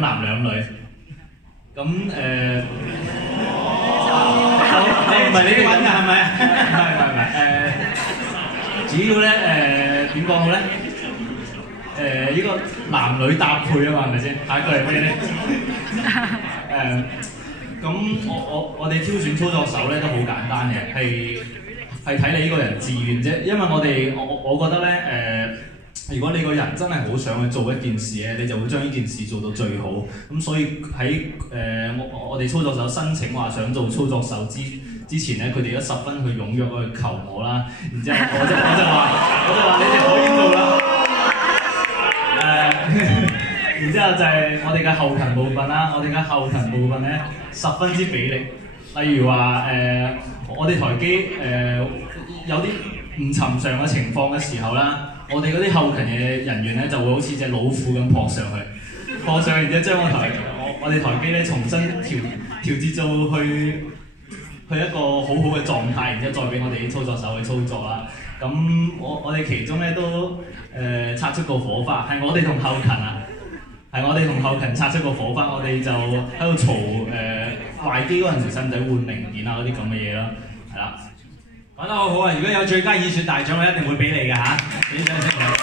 兩男兩女。咁唔係你哋揾㗎係咪？唔係主要咧點講好咧？呢個男女搭配啊嘛，係咪先？下一個係咩咧？咁我哋挑選操作手咧都好簡單嘅，係睇你呢個人自願啫。因為我覺得咧如果你個人真係好想去做一件事咧，你就會將呢件事做到最好。咁所以喺我哋操作手申請話想做操作手之前咧，佢哋都十分去踴躍去求我啦。然之後我就話你哋可以做啦。然之後就係我哋嘅後勤部分啦。我哋嘅後勤部分咧十分之俾力。例如話我哋台機有啲唔尋常嘅情況嘅時候啦，我哋嗰啲後勤嘅人員咧就會好似隻老虎咁撲上去，然之後將我哋台機咧重新調節到去一個好好嘅狀態，然之後再俾我哋啲操作手去操作啦。咁我哋其中咧都擦出個火花，係我哋同後勤啊，係我哋同後勤擦出個火花，我哋就喺度嘈壞機嗰陣時使唔使換零件啊嗰啲咁嘅嘢啦，係啦。講得好好啊！如果有最佳演說大獎，我一定會俾你㗎嚇。俾掌聲。